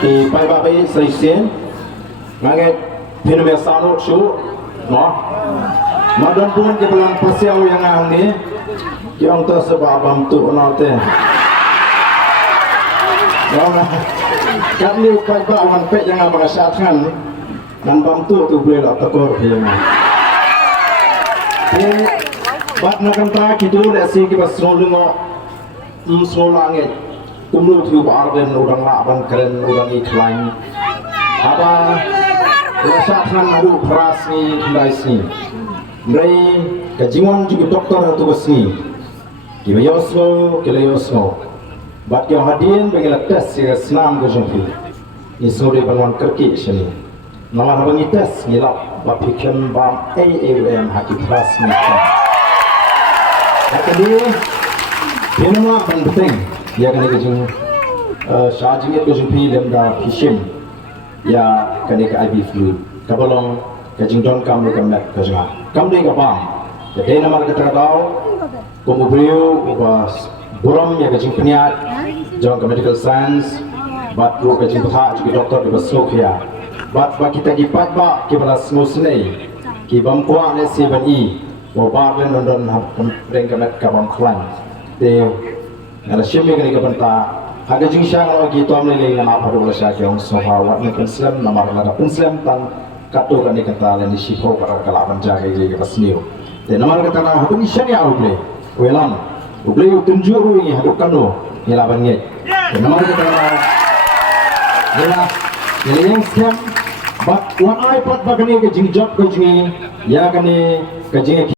thì bài ba bây xây xuyên ngay phim về sao nó chú nó mà đơn buôn cái plan pasiao yang ang ni cái ông ta sẽ bảo bầm tụ nó thế đó là các liu bài ba hoàn phệ yang ang bangsa kan dan bầm tụ tu boleh lah tekor yang thì bắt nó cầm ta khi tu để si cái bát snow lưng ngọ snow langit kumlu tu bar dan udang lak ban keren udang iklan apa rasa kan adu peras ni kendai ni dari kejingan juga doktor atau besni kita yoslo kita yoslo bat yang hadirin bagi tes yang senam ke jumpi ni sore bangun kerki sini nama bagi tes ngilap bat fikir bam AAM haki peras ni jadi ini mah penting ya kan kejing syajingit ke jumpi lemda fishing ya kan ke IB flu kabalong kajing don kam le kamet kajinga kam de kapam de nama kita tahu kumubrio was buram ya kajing peniat jong medical science bat ro kajing patha juga doktor di Slovakia bat ba kita gipat ba ki balas musnei ki bam kwa le sebani wa ba len don reng kamet kabam klan de ala shimi kani ka banta haga jing syang ro ki tom le le na pa do la sha kyong so ha wat ne penslam na mar la penslam tan kato kan kata dan disipo para kalaban jaga ini ke pasniu. Dan nama kata na habis syani auble. Welam. Uble tunjuru ini haduk kanu hilaban ngai. Dan nama kata na ila yang siam bak wan iPad bagani ke jingjok ke jingi ya kani ke jingi